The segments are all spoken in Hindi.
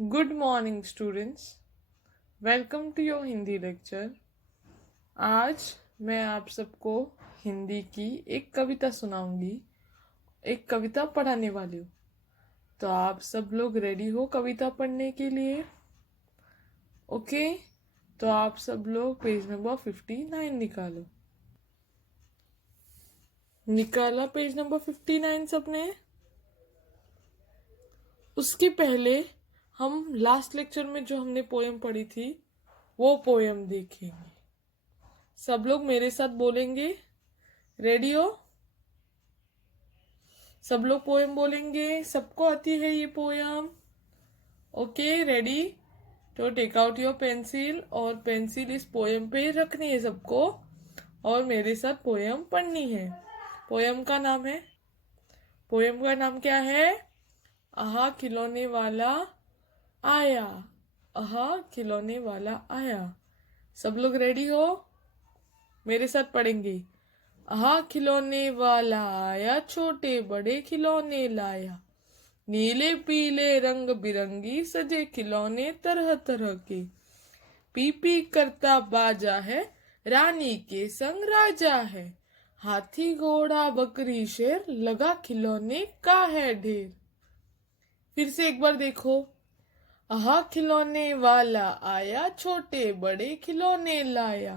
Good morning students. Welcome to your Hindi lecture. आज मैं आप सबको हिंदी की एक कविता सुनाऊंगी, एक कविता पढ़ाने वाली हूँ। तो आप सब लोग रेडी हो कविता पढ़ने के लिए? ओके, तो आप सब लोग पेज नंबर 59 निकालो। निकाला पेज नंबर 59 सबने? उसके पहले हम लास्ट लेक्चर में जो हमने पोयम पढ़ी थी वो पोयम देखेंगे। सब लोग मेरे साथ बोलेंगे। रेडी हो? सब लोग पोयम बोलेंगे। सबको आती है ये पोयम? Okay, ready? तो टेक आउट योर पेंसिल और पेंसिल इस पोयम पे रखनी है सबको और मेरे साथ पोयम पढ़नी है। पोयम का नाम क्या है? आहा खिलौने वाला आया। आहा खिलौने वाला आया। सब लोग रेडी हो? मेरे साथ पढ़ेंगे। आहा खिलौने वाला आया, छोटे बड़े खिलौने लाया, नीले पीले रंग बिरंगी सजे खिलौने तरह तरह के, पी पी करता बाजा है, रानी के संग राजा है, हाथी घोड़ा बकरी शेर लगा खिलौने का है ढेर। फिर से एक बार देखो। आहा खिलौने वाला आया, छोटे बड़े खिलौने लाया,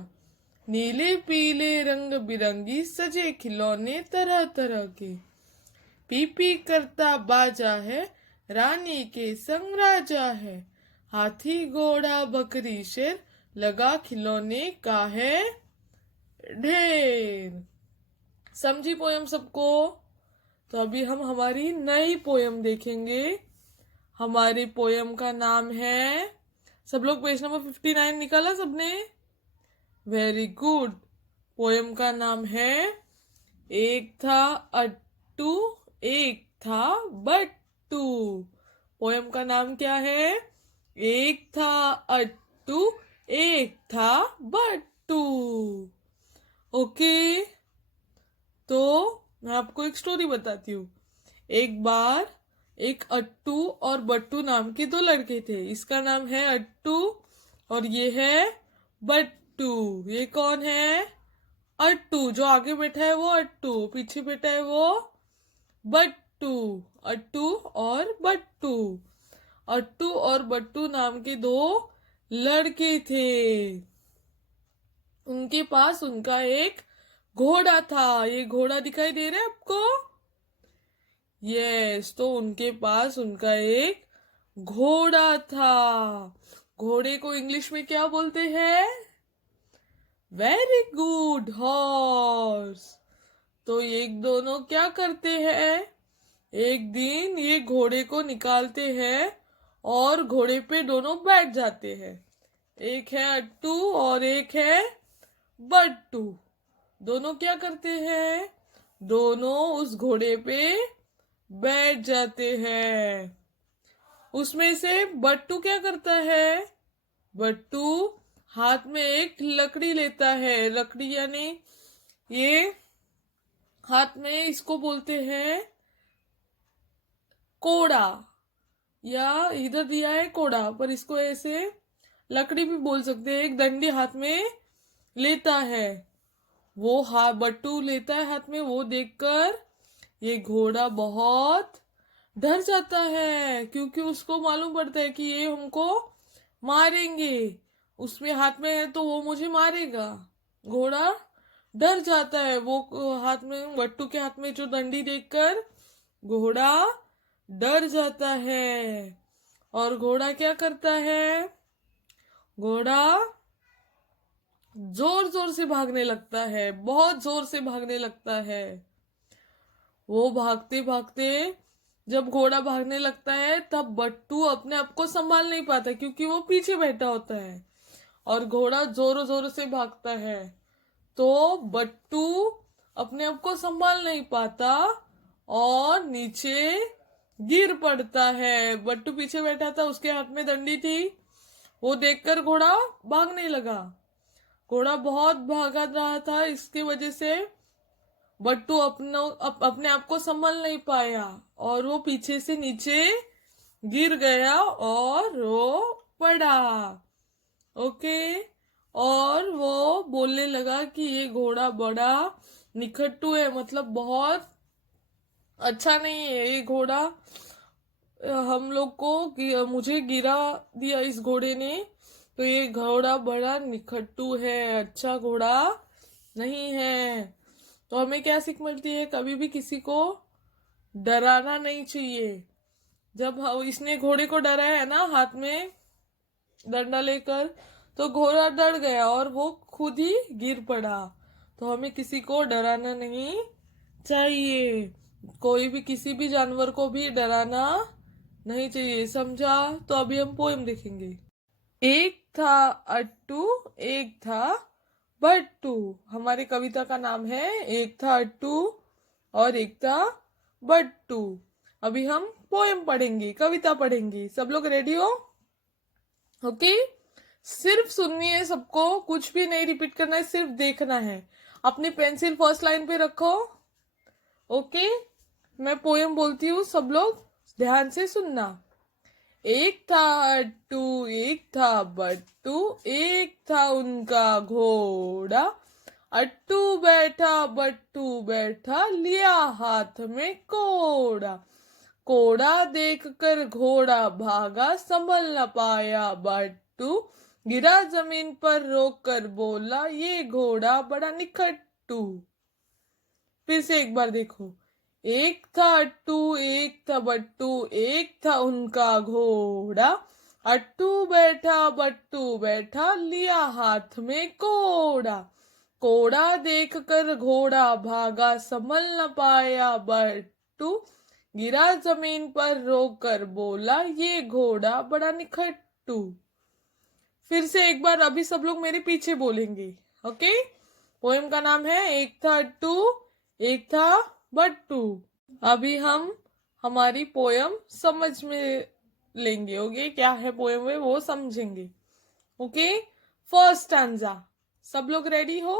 नीले पीले रंग बिरंगी सजे खिलौने तरह तरह के, पी पी करता बाजा है, रानी के संग राजा है, हाथी घोड़ा बकरी शेर लगा खिलौने का है ढेर। समझी पोयम सबको? तो अभी हम हमारी नई पोयम देखेंगे। हमारी पोयम का नाम है, सब लोग पेज नंबर 59 निकाला सबने? Very good. पोयम का नाम है एक था अट्टू एक था बट्टू। पोयम का नाम क्या है? एक था अट्टू एक था बट्टू। ओके, तो मैं आपको एक स्टोरी बताती हूँ। एक बार एक अट्टू और बट्टू नाम के दो लड़के थे। इसका नाम है अट्टू और ये है बट्टू। ये कौन है? अट्टू। जो आगे बैठा है वो अट्टू, पीछे बैठा है वो बट्टू। अट्टू और बट्टू। अट्टू और बट्टू नाम के दो लड़के थे। उनके पास उनका एक घोड़ा था। ये घोड़ा दिखाई दे रहा है आपको? यस, तो उनके पास उनका एक घोड़ा था। घोड़े को इंग्लिश में क्या बोलते हैं? Very good, horse. तो ये दोनों क्या करते हैं? एक दिन ये घोड़े को निकालते हैं और घोड़े पे दोनों बैठ जाते हैं। एक है अट्टू और एक है बट्टू। दोनों क्या करते हैं? दोनों उस घोड़े पे बैठ जाते हैं। उसमें से बट्टू क्या करता है? बट्टू हाथ में एक लकड़ी लेता है। लकड़ी यानी ये हाथ में, इसको बोलते हैं कोड़ा, या इधर दिया है कोड़ा पर इसको ऐसे लकड़ी भी बोल सकते हैं। एक डंडी हाथ में लेता है। वो बट्टू लेता है हाथ में। वो देखकर ये घोड़ा बहुत डर जाता है क्योंकि उसको मालूम पड़ता है कि ये हमको मारेंगे। उसमें हाथ में है तो वो मुझे मारेगा। घोड़ा डर जाता है। वो हाथ में, बट्टू के हाथ में जो डंडी देखकर घोड़ा डर जाता है। और घोड़ा क्या करता है? घोड़ा जोर जोर से भागने लगता है, बहुत जोर से भागने लगता है। वो भागते भागते, जब घोड़ा भागने लगता है तब बट्टू अपने आप को संभाल नहीं पाता क्योंकि वो पीछे बैठा होता है और घोड़ा जोरों जोरों से भागता है। तो बट्टू अपने आप को संभाल नहीं पाता और नीचे गिर पड़ता है। बट्टू पीछे बैठा था, उसके हाथ में डंडी थी। वो देखकर घोड़ा भागने लगा। घोड़ा बहुत भागा रहा था, इसकी वजह से बट्टू अपने आप को संभाल नहीं पाया और वो पीछे से नीचे गिर गया और वो पड़ा। ओके। और वो बोलने लगा कि ये घोड़ा बड़ा निखट्टू है, मतलब बहुत अच्छा नहीं है ये घोड़ा। हम लोग को मुझे गिरा दिया इस घोड़े ने, तो ये घोड़ा बड़ा निखट्टू है, अच्छा घोड़ा नहीं है। तो हमें क्या सीख मिलती है, कभी भी किसी को डराना नहीं चाहिए। जब इसने घोड़े को डराया है ना हाथ में डंडा लेकर, तो घोड़ा डर गया और वो खुद ही गिर पड़ा। तो हमें किसी को डराना नहीं चाहिए, कोई भी किसी भी जानवर को भी डराना नहीं चाहिए, समझा। तो अभी हम पोएम देखेंगे। एक था अट्टू, एक था बट्टू। हमारी कविता का नाम है एक था अट्टू और एक था बट्टू। अभी हम पोएम पढ़ेंगे, कविता पढ़ेंगे। सब लोग रेडी हो? ओके। सिर्फ सुननी है सबको, कुछ भी नहीं रिपीट करना है, सिर्फ देखना है। अपनी पेंसिल फर्स्ट लाइन पे रखो। ओके। मैं पोएम बोलती हूँ, सब लोग ध्यान से सुनना। एक था अट्टू, एक था बट्टू, एक था उनका घोड़ा। अट्टू बैठा बट्टू बैठा, लिया हाथ में कोड़ा। कोड़ा देख कर घोड़ा भागा, संभल न पाया बट्टू। गिरा जमीन पर रोक कर बोला, ये घोड़ा बड़ा निखट्टू। फिर से एक बार देखो। एक था अट्टू, एक था बट्टू, एक था उनका घोड़ा। अट्टू बैठा बट्टू बैठा, लिया हाथ में कोड़ा। कोड़ा देख कर घोड़ा भागा, संभल न पाया बट्टू। गिरा जमीन पर रोक कर बोला, ये घोड़ा बड़ा निखट्टू। फिर से एक बार, अभी सब लोग मेरे पीछे बोलेंगे। ओके। पोएम का नाम है एक था अट्टू, एक था बट्टू। अभी हम हमारी पोयम समझ में लेंगे। ओके, क्या है पोयम में वो समझेंगे। ओके। फर्स्ट स्टैंजा, सब लोग रेडी हो?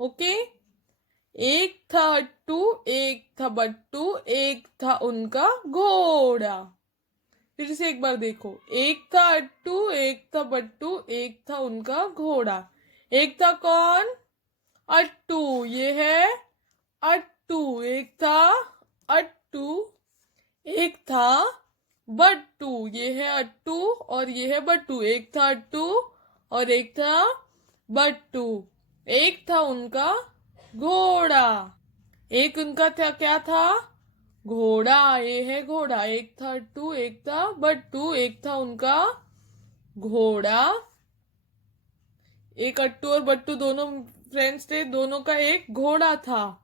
ओके। एक था अट्टू, एक था बट्टू, एक था उनका घोड़ा। फिर से एक बार देखो। एक था अट्टू, एक था बट्टू, एक था उनका घोड़ा। एक था कौन? अट्टू, ये है अट्टू। एक था अट्टू, एक था बट्टू, ये है अट्टू और ये है बट्टू। एक था अट्टू और एक था बट्टू। एक था उनका घोड़ा। एक उनका था, क्या था? घोड़ा, ये है घोड़ा। एक था अट्टू, एक था बट्टू, एक था उनका घोड़ा। एक अट्टू और बट्टू दोनों फ्रेंड्स थे, दोनों का एक घोड़ा था।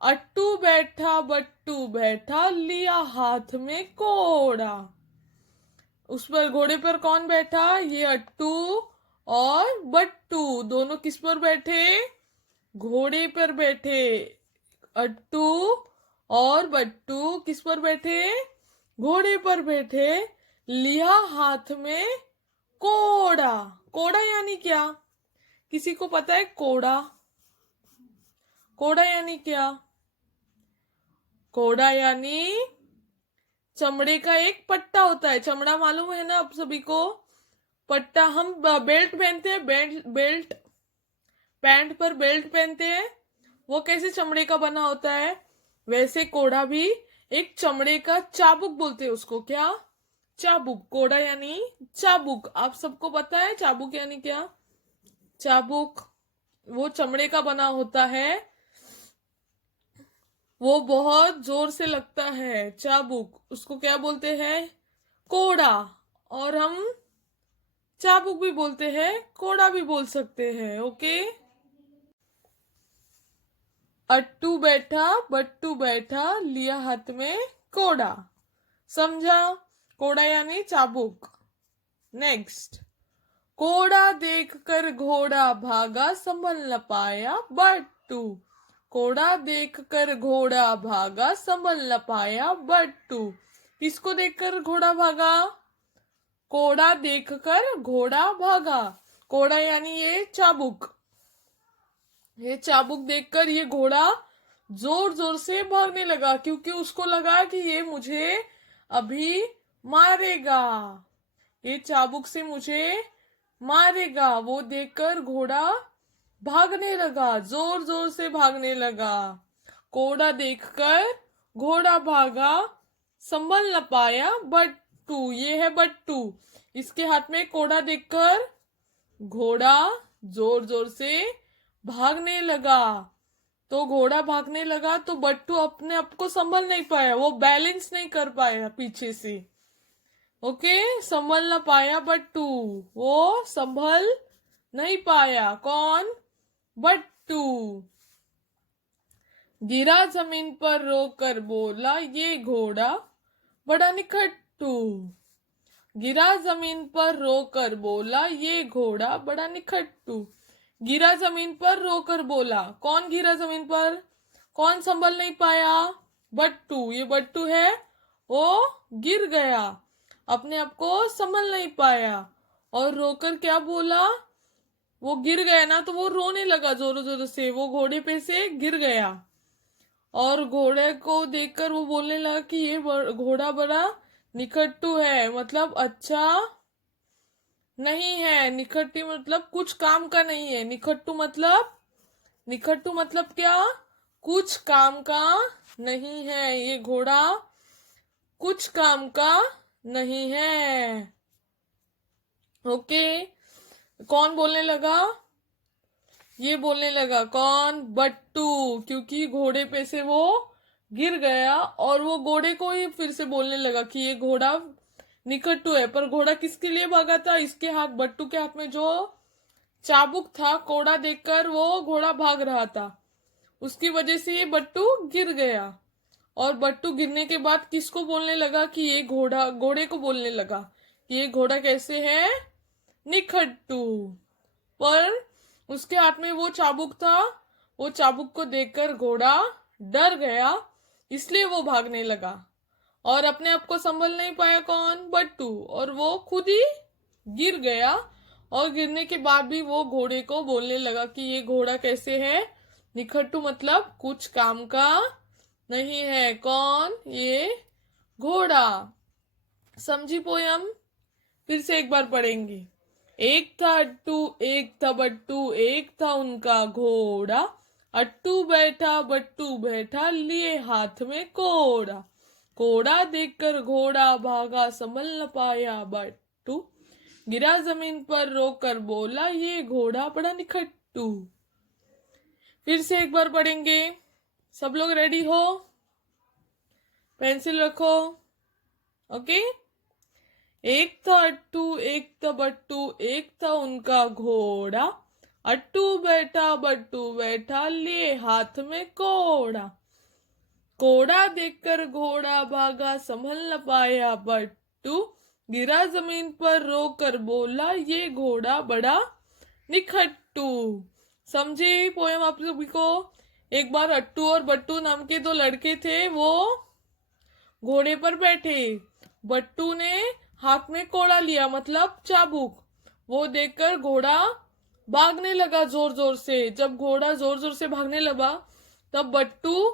अट्टू बैठा बट्टू बैठा, लिया हाथ में कोड़ा। उस पर घोड़े पर कौन बैठा? ये अट्टू और बट्टू दोनों किस पर बैठे? घोड़े पर बैठे। अट्टू और बट्टू किस पर बैठे? घोड़े पर बैठे। लिया हाथ में कोड़ा। कोड़ा यानी क्या? किसी को पता है कोड़ा? कोड़ा यानी क्या? कोड़ा यानी चमड़े का एक पट्टा होता है। चमड़ा मालूम है ना आप सभी को? पट्टा, हम बेल्ट पहनते हैं, बेल्ट पैंट पर बेल्ट पहनते हैं, वो कैसे चमड़े का बना होता है। वैसे कोड़ा भी एक चमड़े का, चाबुक बोलते हैं उसको। क्या? चाबुक। कोड़ा यानी चाबुक। आप सबको पता है चाबुक यानी क्या? चाबुक वो चमड़े का बना होता है, वो बहुत जोर से लगता है। चाबुक, उसको क्या बोलते हैं? कोड़ा। और हम चाबुक भी बोलते हैं, कोड़ा भी बोल सकते हैं। ओके। अट्टू बैठा बट्टू बैठा, लिया हाथ में कोड़ा। समझा? कोड़ा यानी चाबुक। नेक्स्ट। कोड़ा देखकर घोड़ा भागा, संभल न पाया बट्टू। कोड़ा देखकर घोड़ा भागा, संभल न पाया बट्टू। किसको देखकर घोड़ा भागा? कोड़ा देखकर घोड़ा भागा। कोड़ा यानी ये चाबुक। ये चाबुक देखकर ये घोड़ा जोर जोर से भागने लगा, क्योंकि उसको लगा कि ये मुझे अभी मारेगा। ये चाबुक से मुझे मारेगा। वो देखकर घोड़ा भागने लगा, जोर जोर से भागने लगा। कोड़ा देखकर घोड़ा भागा, संभल न पाया बट्टू। ये है बट्टू। इसके हाथ में कोड़ा देखकर घोड़ा जोर जोर से भागने लगा। तो घोड़ा भागने लगा तो बट्टू अपने आप को संभल नहीं पाया, वो बैलेंस नहीं कर पाया पीछे से। ओके, संभल ना पाया बट्टू, वो संभल नहीं पाया। कौन? बट्टू। गिरा जमीन पर रोकर बोला ये घोड़ा बड़ा निखट्टू। गिरा जमीन पर रोकर बोला ये घोड़ा बड़ा निखट्टू। गिरा जमीन पर रोकर बोला। कौन गिरा जमीन पर? कौन संभल नहीं पाया? बट्टू। ये बट्टू है, वो गिर गया, अपने आप को संभल नहीं पाया। और रोकर क्या बोला? वो गिर गया ना, तो वो रोने लगा जोरों जोरों से। वो घोड़े पे से गिर गया और घोड़े को देखकर वो बोलने लगा कि ये घोड़ा बड़ा निखट्टू है, मतलब अच्छा नहीं है। निखट्टी मतलब कुछ काम का नहीं है। निखट्टू मतलब क्या? कुछ काम का नहीं है। ये घोड़ा कुछ काम का नहीं है। ओके, कौन बोलने लगा? ये बोलने लगा। कौन? बट्टू। क्योंकि घोड़े पे से वो गिर गया और वो घोड़े को ही फिर से बोलने लगा कि ये घोड़ा निकट्टू है। पर घोड़ा किसके लिए भागा था? इसके हाथ, बट्टू के हाथ में जो चाबुक था, कोड़ा देखकर वो घोड़ा भाग रहा था। उसकी वजह से ये बट्टू गिर गया। और बट्टू गिरने के बाद किसको बोलने लगा? कि ये घोड़े को बोलने लगा कि ये घोड़ा कैसे है? निखट्टू। पर उसके हाथ में वो चाबुक था, वो चाबुक को देखकर घोड़ा डर गया, इसलिए वो भागने लगा और अपने आप को संभल नहीं पाया। कौन? बट्टू। और वो खुद ही गिर गया और गिरने के बाद भी वो घोड़े को बोलने लगा कि ये घोड़ा कैसे है? निखट्टू मतलब कुछ काम का नहीं है। कौन? ये घोड़ा। समझी पोयम? फिर से एक बार पढ़ेंगे। एक था अट्टू, एक था बट्टू, एक था उनका घोड़ा। अट्टू बैठा, बट्टू बैठा, लिए हाथ में कोड़ा। कोड़ा देखकर घोड़ा भागा, संभल न पाया बट्टू। गिरा जमीन पर रोकर बोला ये घोड़ा बड़ा निखट्टू। फिर से एक बार पढ़ेंगे। सब लोग रेडी हो? पेंसिल रखो। ओके। एक था अट्टू, एक था बट्टू, एक था उनका घोड़ा। अट्टू बैठा, बट्टू बैठा, लिए हाथ में कोड़ा। कोड़ा देखकर घोड़ा भागा, संभल न पाया बट्टू। गिरा जमीन पर रोकर बोला ये घोड़ा बड़ा निखट्टू। समझे पोयम आप सभी को? एक बार अट्टू और बट्टू नाम के दो लड़के थे। वो घोड़े पर बैठे। बट्टू ने हाथ में कोड़ा लिया, मतलब चाबुक। वो देखकर घोड़ा भागने लगा जोर जोर से। जब घोड़ा जोर जोर से भागने लगा तब बट्टू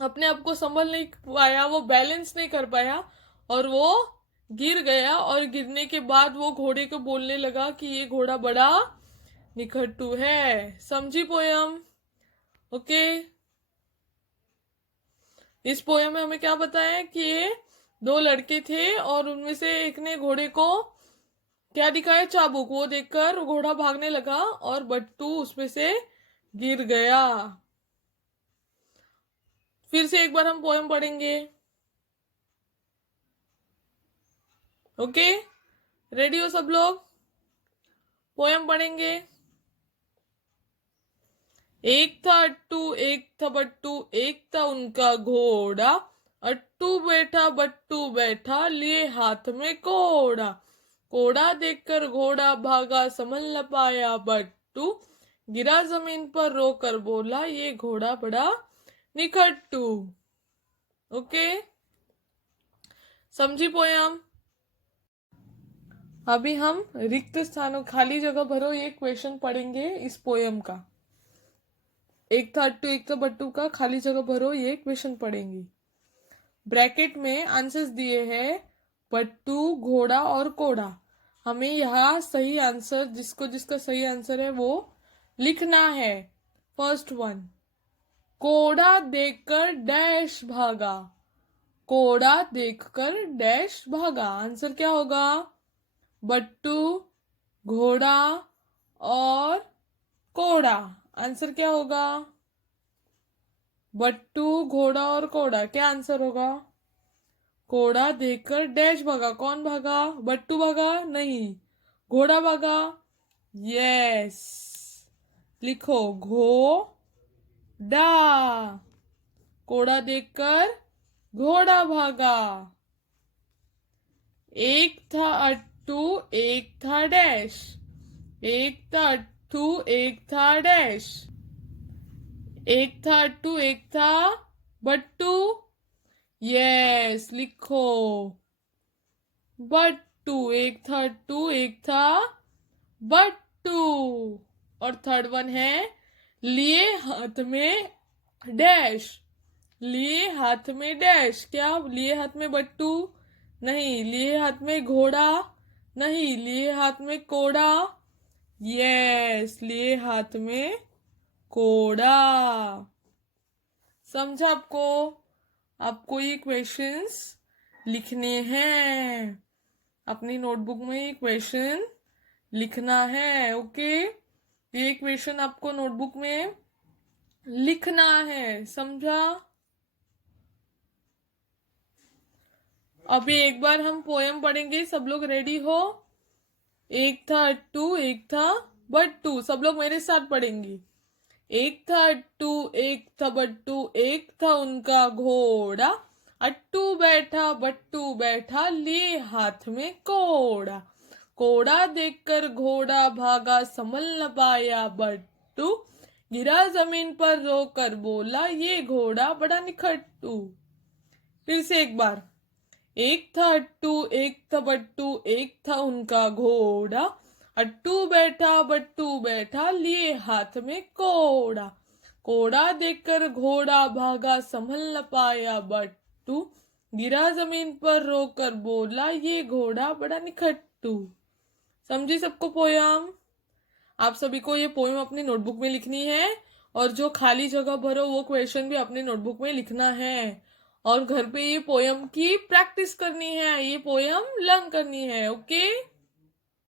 अपने आप को संभल नहीं पाया, वो बैलेंस नहीं कर पाया और वो गिर गया। और गिरने के बाद वो घोड़े को बोलने लगा कि ये घोड़ा बड़ा निखट्टू है। समझी पोयम? ओके। इस पोयम में हमें क्या बताया कि ये दो लड़के थे और उनमें से एक ने घोड़े को क्या दिखाया? चाबुक। वो देखकर घोड़ा भागने लगा और बट्टू उसमें से गिर गया। फिर से एक बार हम पोयम पढ़ेंगे। ओके, रेडी हो सब लोग? पोयम पढ़ेंगे। एक था अट्टू, एक था बट्टू, एक था उनका घोड़ा। अट्टू बैठा, बट्टू बैठा, लिए हाथ में कोड़ा। कोड़ा देखकर घोड़ा भागा, संभल न पाया बट्टू। गिरा जमीन पर रोकर बोला ये घोड़ा बड़ा निखट्टू। ओके, समझी पोयम? अभी हम रिक्त स्थानों, खाली जगह भरो, ये क्वेश्चन पढ़ेंगे इस पोयम का। एक था अट्टू, एक था बट्टू का खाली जगह भरो, ये क्वेश्चन पढ़ेंगे। ब्रैकेट में आंसर्स दिए हैं बट्टू, घोड़ा और कोड़ा। हमें यहाँ सही आंसर, जिसको जिसका सही आंसर है वो लिखना है। फर्स्ट वन, कोड़ा देखकर डैश भागा। कोड़ा देखकर डैश भागा। आंसर क्या होगा? बट्टू, घोड़ा और कोड़ा। आंसर क्या होगा? बट्टू, घोड़ा और कोड़ा। क्या आंसर होगा? कोड़ा देखकर डैश भागा। कौन भागा? बट्टू भागा? नहीं। घोड़ा भागा? यस। लिखो घोड़ा। कोड़ा देखकर घोड़ा भागा। एक था अट्टू, एक था डैश। एक था अट्टू, एक था डैश। एक था अट्टू, एक था बट्टू। यस, लिखो बट्टू। एक था अट्टू, एक था बट्टू। और थर्ड वन है, लिए हाथ में डैश। लिए हाथ में डैश। क्या? लिए हाथ में बट्टू? नहीं। लिए हाथ में घोड़ा? नहीं। लिए हाथ में कोड़ा? यस, लिए हाथ में कोड़ा। समझा आपको? आपको ये क्वेश्चंस लिखने हैं। अपनी नोटबुक में ये क्वेश्चन लिखना है। ओके, ये क्वेश्चन आपको नोटबुक में लिखना है। समझा? अभी एक बार हम पोयम पढ़ेंगे। सब लोग रेडी हो? एक था अट्टू, एक था बट्टू। सब लोग मेरे साथ पढ़ेंगे। एक था अट्टू, एक था बट्टू, एक था उनका घोड़ा। अट्टू बैठा, बट्टू बैठा, लिए हाथ में कोड़ा। कोड़ा देखकर घोड़ा भागा, संभल न पाया बट्टू। गिरा जमीन पर रोकर बोला, ये घोड़ा बड़ा निखट्टू। फिर से एक बार। एक था अट्टू, एक था बट्टू, एक था उनका घोड़ा। अट्टू बैठा, बट्टू बैठा, लिए हाथ में कोड़ा। कोड़ा देखकर घोड़ा भागा, संभल न पाया बट्टू। गिरा जमीन पर रोकर बोला, ये घोड़ा बड़ा निखट्टू। समझी सबको पोयम? आप सभी को ये पोयम अपनी नोटबुक में लिखनी है, और जो खाली जगह भरो वो क्वेश्चन भी अपनी नोटबुक में लिखना है। और घर पे ये पोयम की प्रैक्टिस करनी है, ये पोयम लर्न करनी है। ओके।